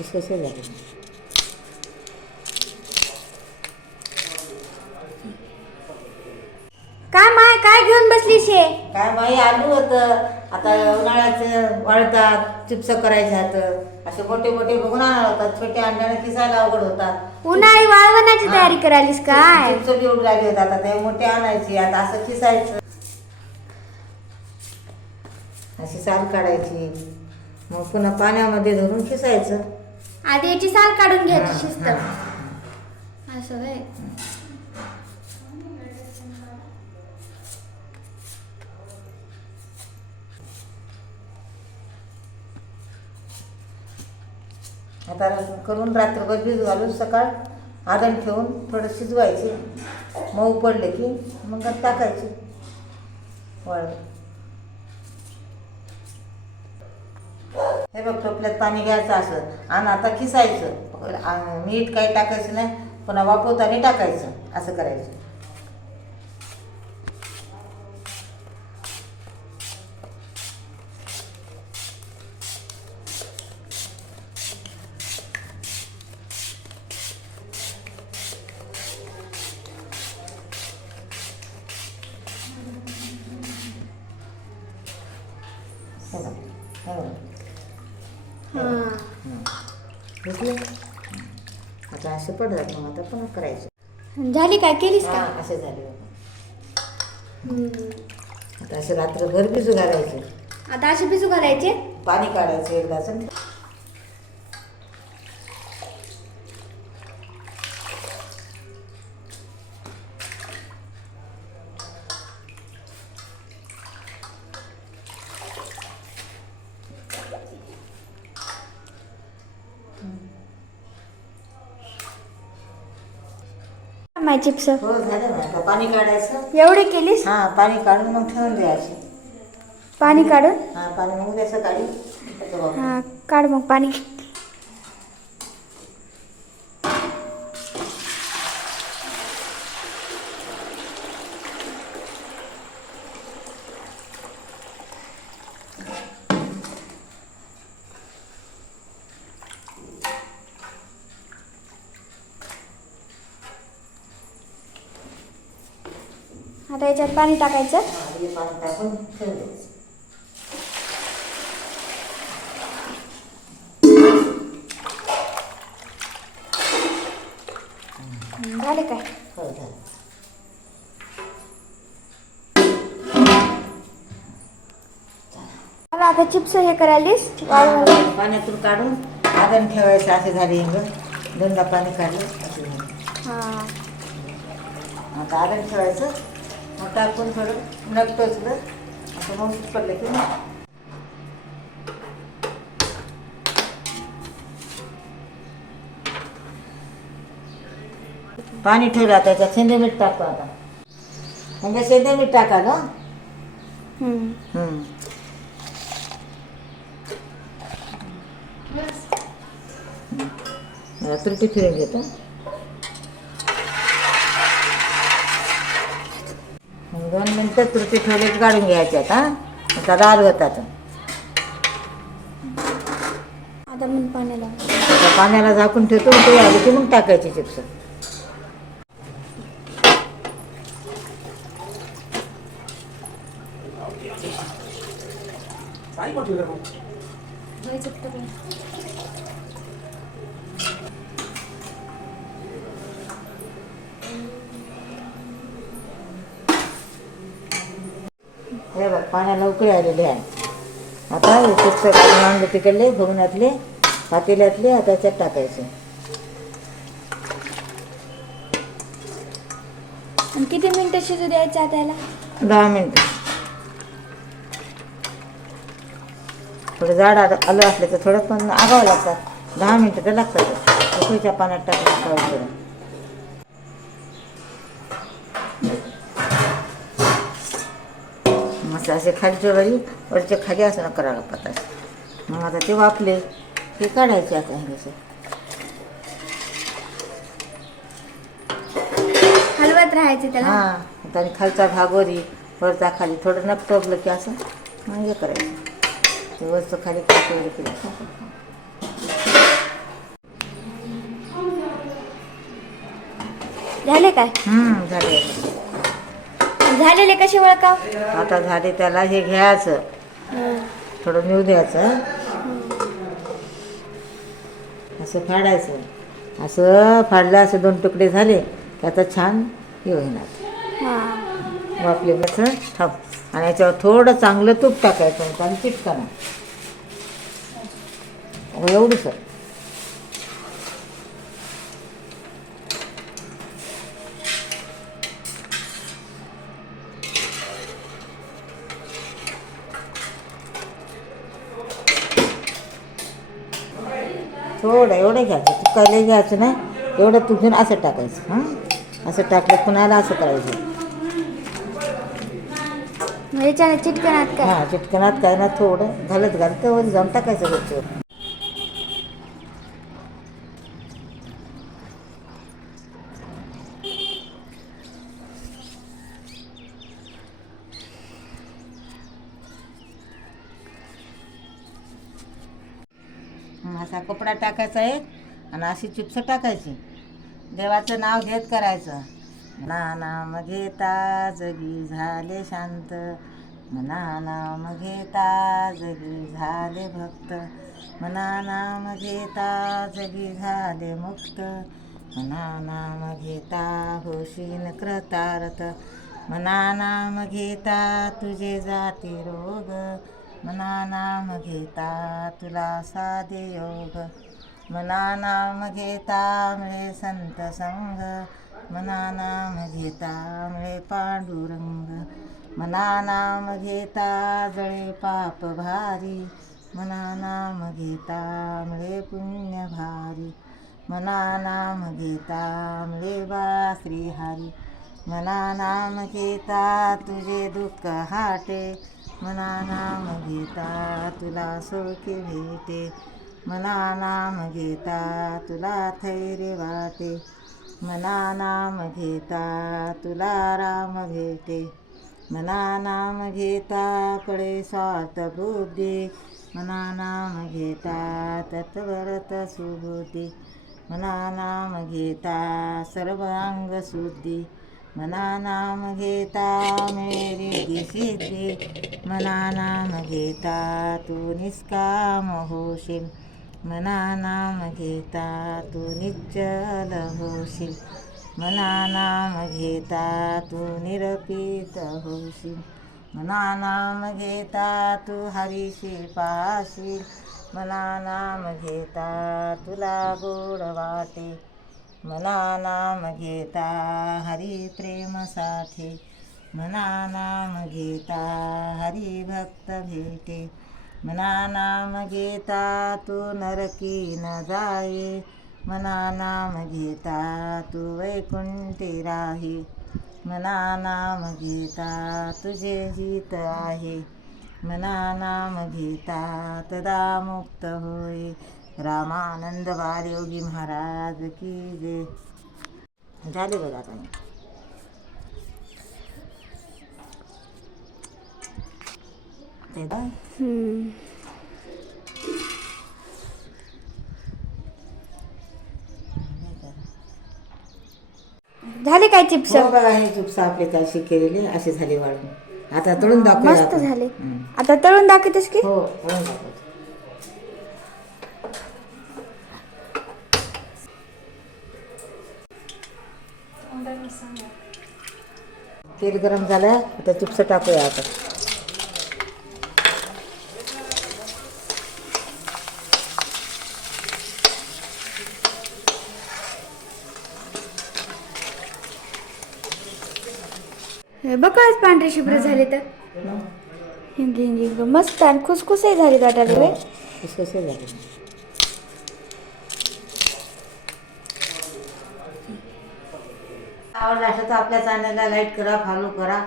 इसको से झाले. काय माय काय घेऊन बसलीस हे? काय बाई आलू होतं. आता उन्हाळ्याचं वाळतात, चिप्स करायचे आहेत. असे मोठे मोठे बघून आणणार होतात. छोटे आणल्याने किसायला अवघड होतात. उन्हाळी वाळवणाची तयारी करायलीस काय? चिप्स बी उडू लागले होतात. आता ते मोठे आणायचे. आता असं किसायचं, अशी साल काढायची, मग पुन्हा पाण्यामध्ये धरून किसायचं. आधी याची साल काढून घ्यायची हा, शिस्त. हा. असं होय. आता करून रात्रभर भिजू घालून सकाळ आदण ठेवून थोडं शिजवायचे. मऊ पडले की मग टाकायचे वाळत. हे बघ टोपल्यात पाणी घ्यायचं असं आणि आता किसायचं. मीठ काही टाकायचं नाही, पुन्हा वापरताना टाकायचं. असं करायचं. घेतले आता असे पडतात. मग आता पुन्हा करायचे. झाली काय केलीस हा का? असे झाले. आता असे रात्रभर भिजू घालायचे. आता असे भिजू घालायचे. पाणी काढायचं एकदाच. माय चिप्स हो झालं ना. आता पाणी काढायचं. एवढे केलीस? हा पाणी काढून मग ठेवून द्यायचे. पाणी काढून? हा पाणी मग उद्या सकाळी. हा काढ मग पाणी. आता याच्यात पाणी टाकायचं. पाणी टाकून ठेवून द्यायचं. झाले काय? हो झालं. मला आता चिप्स हे करायलीस? पाण्यातून काढून आदण ठेवायचं. असे झाले इंग. दोनदा पाणी काढलं असे झाले. हा आता आदण ठेवायचं. मग टाकून थोडं नग टोचलं असं मग पडलं की पाणी ठेवलं. आता त्याच्यात शेंदे मीठ टाकतो. आता म्हणजे शेंदे मीठ टाका ना. तुरटी फिरून घेतो. 2 मिनटं तुरटी ठेवले की काढून घ्यायच्यात. हा आता लाल होतात. आता मग पाण्याला आता पाण्याला झाकून ठेवतो. ते आले की मग टाकायचे चिप्स. हे बघ पाण्याला उकळी आलेली आहे. आता हे चिप्स काढून आणले तिकडले भुगण्यातले पातेल्यातले. आता त्याच्यात टाकायचे. आणि किती मिनिटं शिजू द्यायचं आता याला? 10 मिनिटं. थोडं जाड आलं असलं तर थोडं पण आगावं लागतात. 10 मिनिटं तर लागतात. उकळीच्या पाण्यात टाकायचं. मस्त असे खालच्या वरी वरच्या खाली असं करावं लागतात. मग आता ते वापले ते काढायचे. आता हे कसं हलवत राहायचं त्याला. हां. आता खालचा भाग वरी वरचा खाली थोडं नक टोपलं की असं मग हे करायचं. ते वरचं खाली खालचं वरी केलं. झाले काय झाले. झालेले कसे ओळखाव? आता झाले त्याला हे घ्यायचं, थोडं न्यू द्यायचं, असं फाडायचं. असं फाडलं, असं 2 तुकडे झाले की आता छान हे होणार. हां. वापले कसं थांब. आणि याच्यावर थोडं चांगलं तूप टाकायचं आणि चिटकाना एवढंच. थोडं एवढं घ्यायचं, तुकायला घ्यायचं नाही, एवढं तूप घेऊन असं टाकायचं. असं टाकलं पुन्हा असं करायचं. याच्याने चिटकणात काय? चिटकणात काय ना, थोडं घालत घालत वर जाऊन टाकायचं गच्चीवर. असा कपडा टाकायचा आहे आणि अशी चिप्स टाकायची. देवाचं नाव घेत करायचं. मना नाम घेता जगी झाले शांत, मना नाम घेता जगी झाले भक्त, मना नाम घेता जगी झाले मुक्त, मना नाम घेता होशीन कृतार्थ, मना नाम घेता तुझे जाती रोग, मना नाम घेता तुला साधे योग, मना नाम घेता मिळे संत संग, मना नाम घेता मिळे पांडुरंग, मना नाम घेता जळे पाप भारी, मना नाम घेता मिळे पुण्य भारी, मना नाम घेता मिळे बा श्रीहरी, मना नाम घेता तुझे दुःख हाटे, मना नाम घेता तुला सुखी भेटे, मना नाम घेता तुला धैर्य वाटे, मना नाम घेता तुला राम भेटे, मना नाम घेता पडे स्वार्थ बुद्धी, मना नाम घेता तत्वरत सुबुद्धी, मना नाम घेता सर्व अंग शुद्धी, मना नाम घेता मेरी सिद्धी, मना नाम घेता तू निष्काम होशील, मना नाम घेता तू निश्चल होशील, मना नाम घेता तू निरपित होशील, मना नाम घेता तू हरीशी पाशील, मना नाम घेता तुला गोड वाटे, मना नाम घेता हरी प्रेमसाठी, मना नाम घेता हरी भक्त भेटे, मना नाम घेता तू नरकी न जाये, मना नाम घेता तू वैकुंठी राही, मना नाम घेता तुझे हित आहे, मना नाम घेता तदा मुक्त होय. रामानंद बालयोगी महाराज की जय. झाले बघा आता. झाले काय चिप्स? हो बघा, हे चिप्स आपले काय केलेले असे झाले वाळून. आता तळून दाखवूया मस्त आपण. झाले. आता तळून दाखवतेस की? हो तळून दाखवतो. तेल गरम झालं, आता चिप्स टाकूया आता. बघच पांढरे शुभ्र झाले तर. हिंगी हिंगी मस्त आणि खुसखुसही झाली वाटायला रे. कसे झाले? आवडला असेल तर आपल्या चॅनलला लाईक करा, फॉलो करा.